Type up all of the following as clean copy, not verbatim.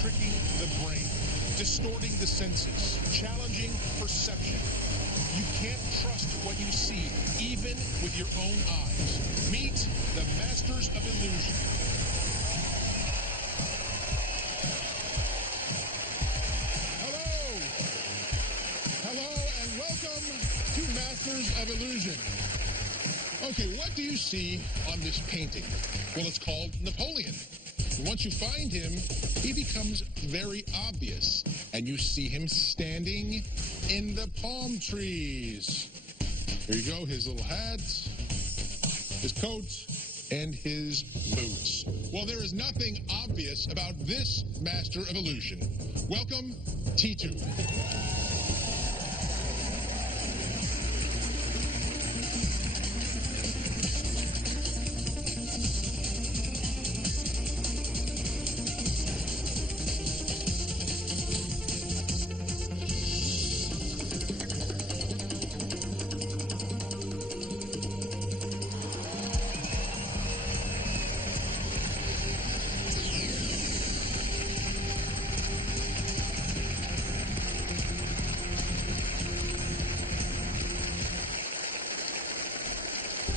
tricking the brain, distorting the senses, challenging perception. You can't trust what you see, even with your own eyes. Meet the Masters of Illusion. Hello, and welcome to Masters of Illusion. Okay, what do you see on this painting? Well, it's called Napoleon. And once you find him, he becomes very obvious, and you see him standing in the palm trees. There you go, his little hat, his coat, and his boots. Well, there is nothing obvious about this Master of Illusion. Welcome, T2.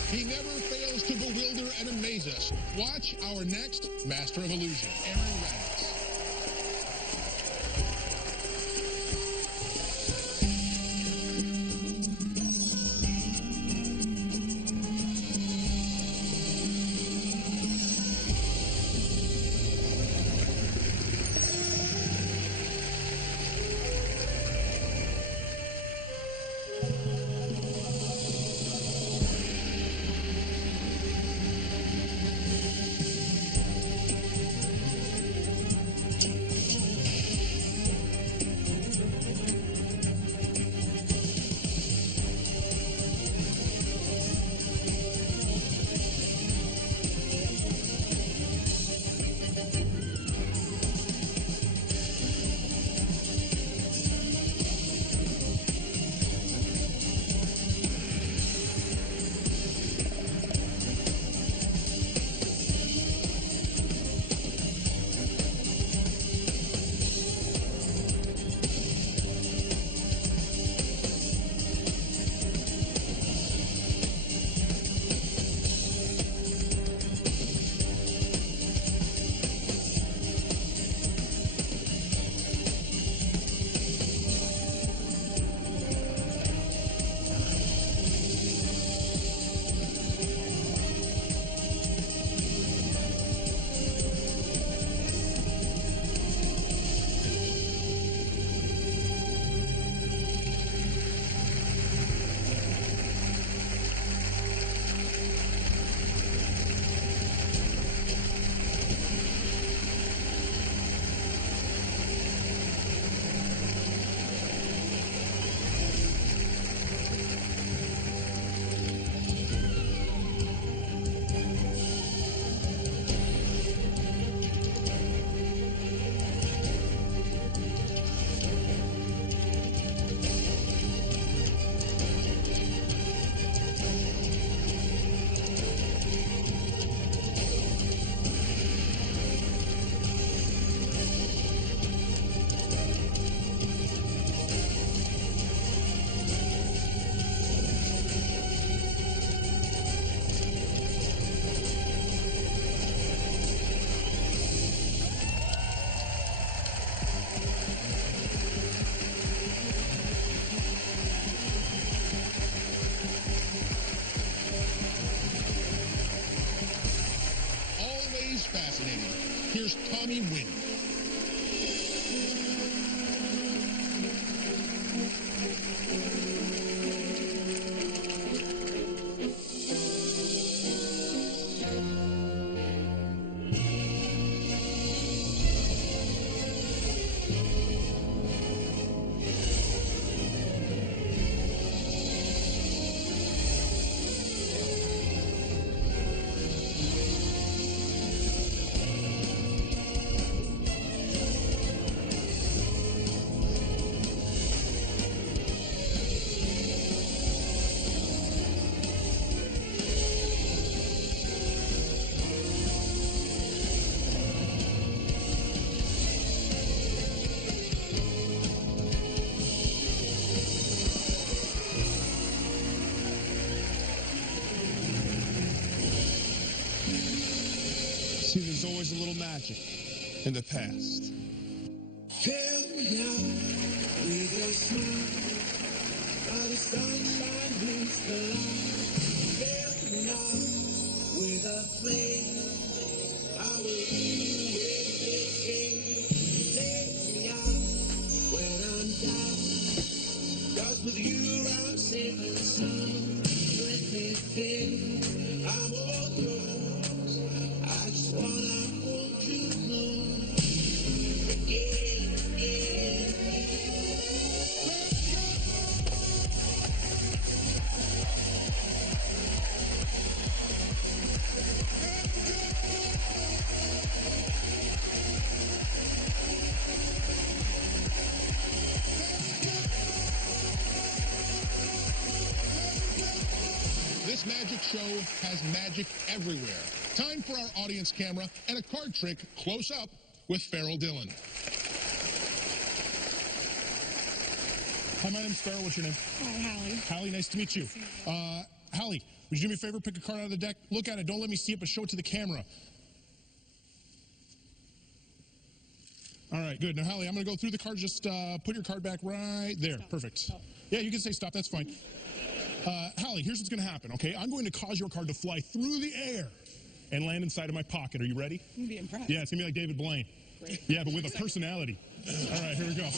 He never fails to bewilder and amaze us. Watch our next Master of Illusion, Aaron Reynolds. Fascinating. Here's Tommy Wynn. See, there's always a little magic in the past. Fill me up with your smile, while the sunshine brings the light. Fill me up with a flame, I will be with it. Take me out when I'm down, 'cause with you I'm safe and sound. Let me feel I'm all yours. I just wanna hold you close. This magic show has magic everywhere. Time for our audience camera and a card trick close up with Farrell Dillon. Hi, my name's Farrell. What's your name? Hallie. Hallie, nice to meet you. Hallie, would you do me a favor? Pick a card out of the deck. Look at it. Don't let me see it, but show it to the camera. All right, good. Now, Hallie, I'm going to go through the cards. Just put your card back right there. Stop. Perfect. Stop. Yeah, you can say stop. That's fine. Hallie, here's what's going to happen, okay? I'm going to cause your card to fly through the air and land inside of my pocket. Are you ready? I'm going to be impressed. Yeah, it's going to be like David Blaine. Great. Yeah, but with a personality. All right, here we go.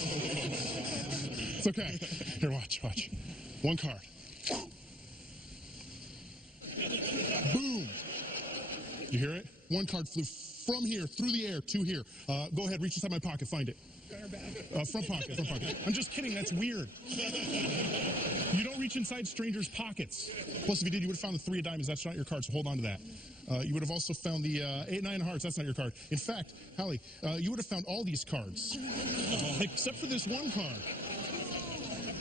It's okay. Here, watch. One card. Boom. You hear it? One card flew from here, through the air, to here. Go ahead, reach inside my pocket, find it. Front pocket. I'm just kidding, that's weird. You don't reach inside strangers' pockets. Plus, if you did, you would have found the 3 of diamonds. That's not your card, so hold on to that. You would have also found the 8, 9 of hearts. That's not your card. In fact, Hallie, you would have found all these cards, except for this one card.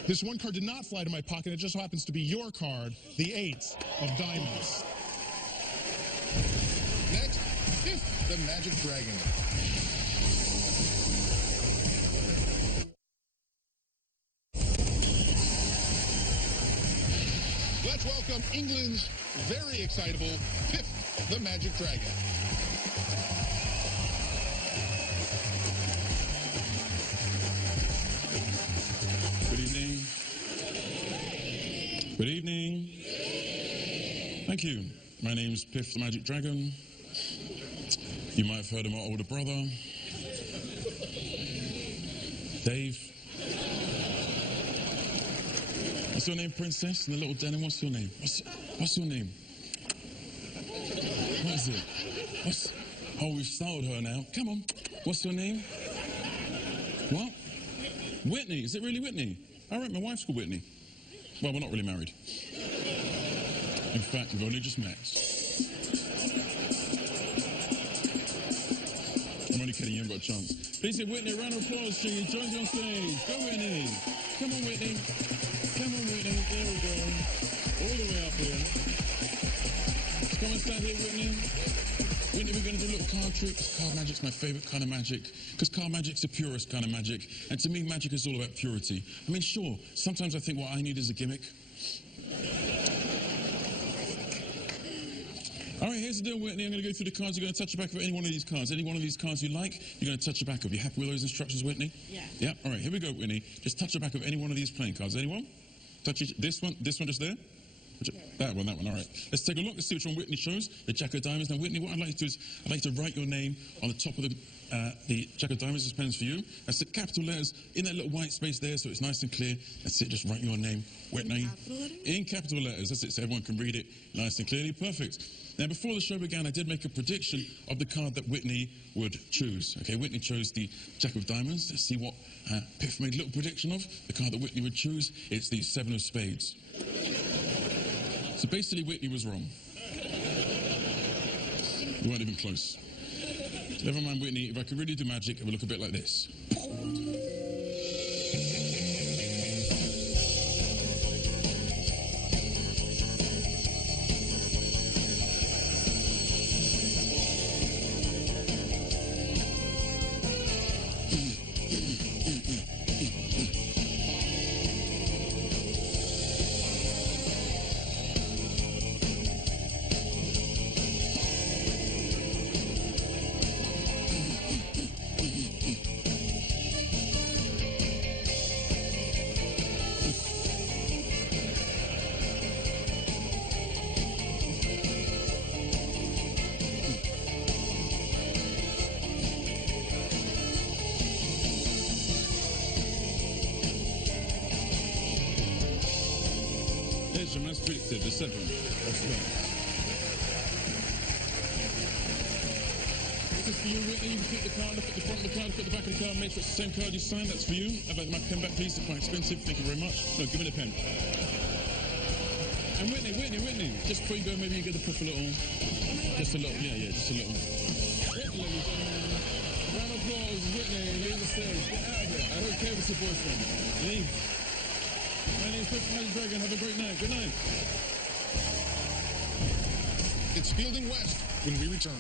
This one card did not fly to my pocket. It just so happens to be your card, the 8 of diamonds. Next, Fifth, the Magic Dragon. Let's welcome England's very excitable Fifth, the Magic Dragon. Good evening. Good evening. Thank you. My name's Piff the Magic Dragon. You might have heard of my older brother, Dave. What's your name, princess? In the little denim, what's your name? What's your name? What is it? Oh, we've startled her now. Come on. What's your name? What? Whitney. Is it really Whitney? All right, my wife's called Whitney. Well, we're not really married. In fact, we've only just met. I'm only kidding, you haven't got a chance. Please give Whitney a round of applause. She joins you on stage. Go, Whitney. Come on, Whitney. Come on, Whitney. There we go. All the way up here. Come and stand here, Whitney. Whitney, we're going to do a little card trick. Card magic's my favorite kind of magic, because card magic's the purest kind of magic. And to me, magic is all about purity. I mean, sure, sometimes I think what I need is a gimmick. All right, here's the deal, Whitney. I'm going to go through the cards. You're going to touch the back of any one of these cards. Any one of these cards you like, you're going to touch the back of. You happy with those instructions, Whitney? Yeah. Yeah? All right, here we go, Whitney. Just touch the back of any one of these playing cards. Anyone? Touch this one just there? That one, all right. Let's take a look. Let's see which one Whitney chose. The Jack of Diamonds. Now, Whitney, what I'd like to do is I'd like to write your name on the top of the Jack of Diamonds. This pen's for you. That's the capital letters in that little white space there, so it's nice and clear. That's it. Just write your name, Whitney. In capital letters. That's it, so everyone can read it nice and clearly. Perfect. Now, before the show began, I did make a prediction of the card that Whitney would choose. Okay, Whitney chose the Jack of Diamonds. Let's see what Piff made a little prediction of. The card that Whitney would choose, it's the 7 of Spades. So basically, Whitney was wrong. You weren't even close. Never mind, Whitney. If I could really do magic, it would look a bit like this. 7. Let's go. This is for you, Whitney. You can keep the card, look at the front of the card, look at the back of the card, make sure it's the same card you signed. That's for you. I'd like my pen back, please. It's quite expensive. Thank you very much. No, give me the pen. And Whitney. Just before you go, maybe you get the puff a little. Just a little. Yeah, just a little. Whitney, ladies and gentlemen. Round of applause, Whitney. Leave the stage. Get out of here. I don't care if it's your boyfriend. Leave. My name's Chris Dragon. Have a great night. Good night. It's Fielding West when we return.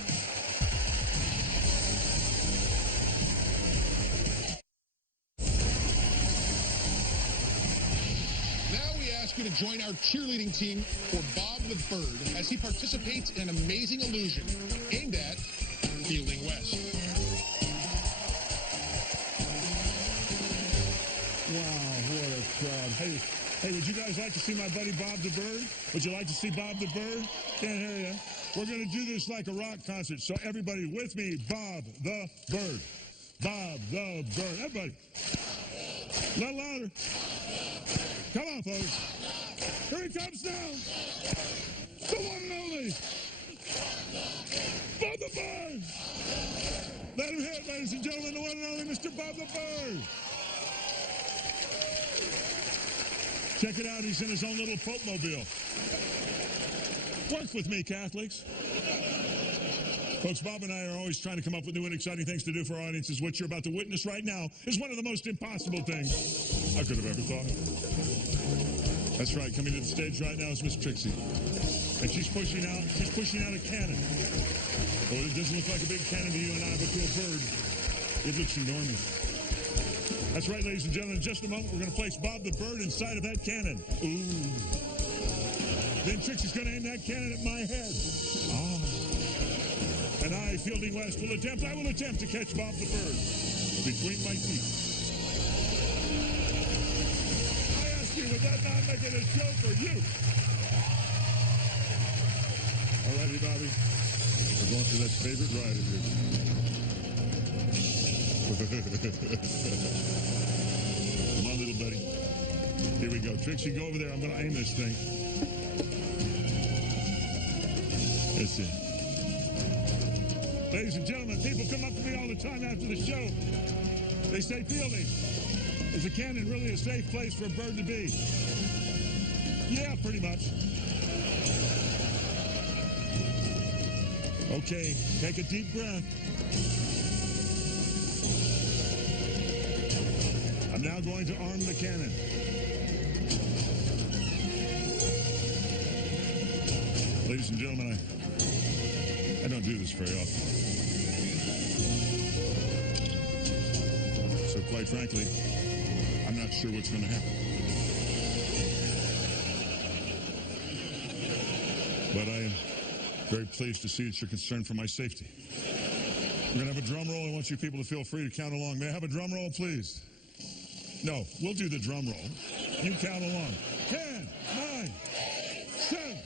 Now we ask you to join our cheerleading team for Bob the Bird as he participates in an amazing illusion aimed at Fielding West. Wow, what a crowd. Hey, would you guys like to see my buddy Bob the Bird? Would you like to see Bob the Bird? Can't hear you. We're going to do this like a rock concert. So everybody with me, Bob the Bird. Bob the Bird. Everybody. A little louder. Come on, folks. Here he comes now. The one and only. Bob the Bird. Let him hit, ladies and gentlemen, the one and only Mr. Bob the Bird. Check it out. He's in his own little Pope mobile. Work with me, Catholics. Folks, Bob and I are always trying to come up with new and exciting things to do for our audiences. What you're about to witness right now is one of the most impossible things I could have ever thought of. That's right. Coming to the stage right now is Miss Trixie. And she's pushing out a cannon. Well, it doesn't look like a big cannon to you and I, but to a bird, it looks enormous. That's right, ladies and gentlemen. In just a moment, we're going to place Bob the Bird inside of that cannon. Ooh. Then Trixie's going to aim that cannon at my head. And I, Fielding West, will attempt to catch Bob the Bird between my teeth. I ask you, would that not make it a show for you? All righty, Bobby. We're going for that favorite ride of yours. Come on, little buddy. Here we go. Trixie, go over there. I'm going to aim this thing. That's it. Ladies and gentlemen, people come up to me all the time after the show. They say, Fielding, is a cannon really a safe place for a bird to be? Yeah, pretty much. Okay, take a deep breath. I'm now going to arm the cannon. Ladies and gentlemen, I don't do this very often. So quite frankly, I'm not sure what's going to happen. But I am very pleased to see that you're concerned for my safety. We're going to have a drum roll. I want you people to feel free to count along. May I have a drum roll, please? No, we'll do the drum roll. You count along. 10, 9, 7.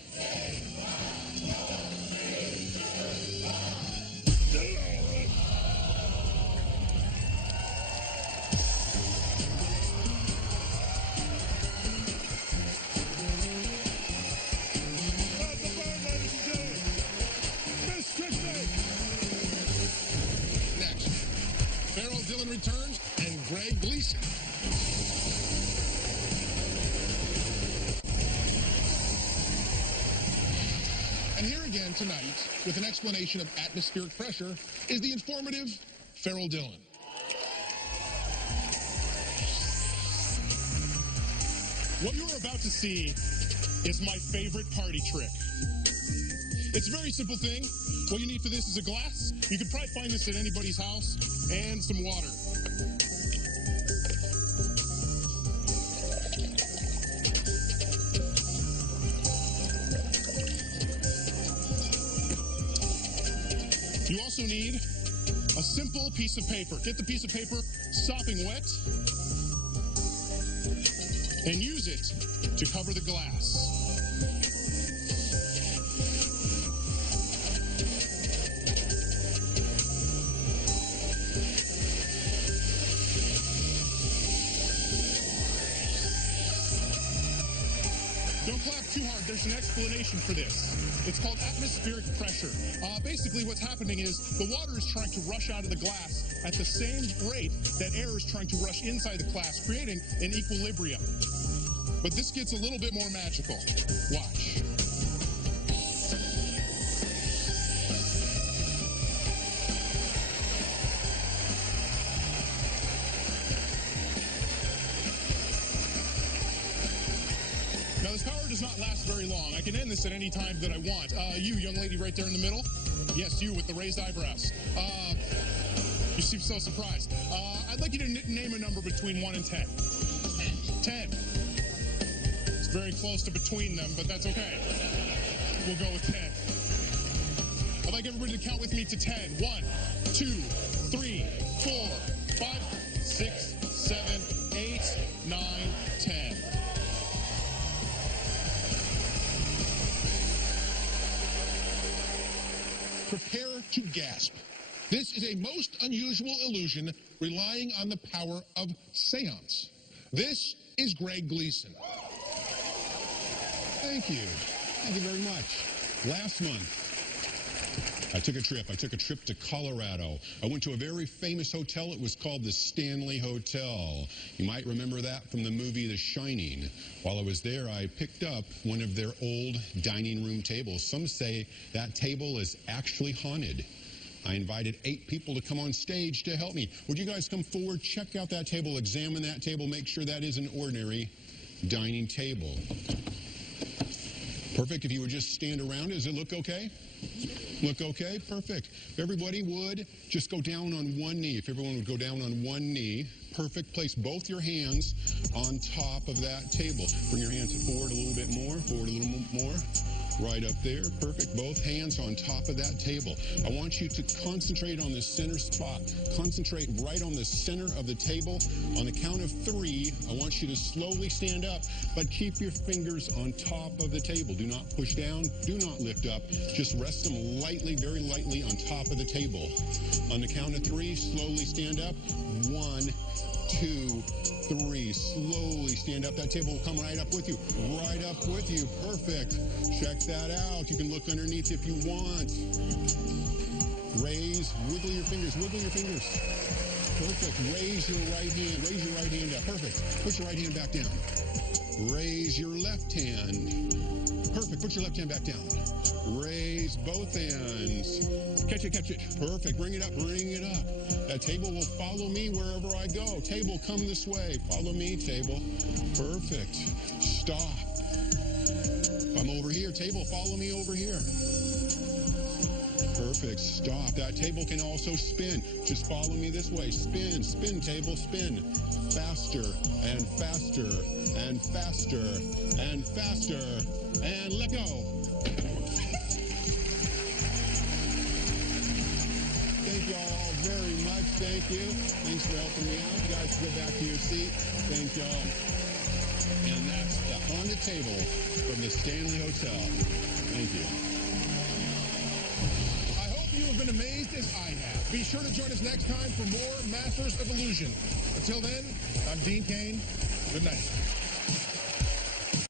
Returns and Greg Gleason. And here again tonight, with an explanation of atmospheric pressure, is the informative Farrell Dillon. What you're about to see is my favorite party trick. It's a very simple thing. What you need for this is a glass. You could probably find this at anybody's house, and some water. You also need a simple piece of paper. Get the piece of paper sopping wet and use it to cover the glass. Don't clap too hard. There's an explanation for this. It's called atmospheric pressure. Basically, what's happening is the water is trying to rush out of the glass at the same rate that air is trying to rush inside the glass, creating an equilibrium. But this gets a little bit more magical. Watch. Now, this power does not last very long. I can end this at any time that I want. You, young lady right there in the middle. Yes, you with the raised eyebrows. You seem so surprised. I'd like you to name a number between 1 and 10. 10. It's very close to between them, but that's okay. We'll go with 10. I'd like everybody to count with me to 10. 1, 2, 3, 4, 5, 6, 7, 8, 9, 10. Prepare to gasp. This is a most unusual illusion relying on the power of seance. This is Greg Gleason. Thank you. Thank you very much. Last month, I took a trip to Colorado. I went to a very famous hotel. It was called the Stanley Hotel. You might remember that from the movie The Shining. While I was there, I picked up one of their old dining room tables. Some say that table is actually haunted. I invited 8 people to come on stage to help me. Would you guys come forward, check out that table, examine that table, make sure that is an ordinary dining table. Perfect. If you would just stand around, does it look okay? Look okay? Perfect. If everybody would just go down on one knee. If everyone would go down on one knee. Perfect. Place both your hands on top of that table. Bring your hands forward a little bit more, forward a little more. Right up there. Perfect. Both hands on top of that table. I want you to concentrate on the center spot. Concentrate right on the center of the table. On the count of 3, I want you to slowly stand up, but keep your fingers on top of the table. Do not push down. Do not lift up. Just rest them lightly, very lightly on top of the table. On the count of 3, slowly stand up. 1, 2, 3. Slowly stand up. That table will come right up with you. Right up with you. Perfect. Check that out. You can look underneath if you want. Raise. Wiggle your fingers. Wiggle your fingers. Perfect. Raise your right hand. Raise your right hand up. Perfect. Put your right hand back down. Raise your left hand. Perfect. Put your left hand back down. Raise both hands. Catch it, catch it. Perfect. Bring it up, bring it up. That table will follow me wherever I go. Table, come this way. Follow me, table. Perfect. Stop. I'm over here. Table, follow me over here. Perfect. Stop. That table can also spin. Just follow me this way. Spin, spin, table, spin. Faster and faster and faster and faster. And let go. Thank you all very much. Thank you. Thanks for helping me out. You guys go back to your seat. Thank y'all. And that's the haunted table from the Stanley Hotel. Thank you. I hope you have been amazed as I have. Be sure to join us next time for more Masters of Illusion. Until then, I'm Dean Cain. Good night.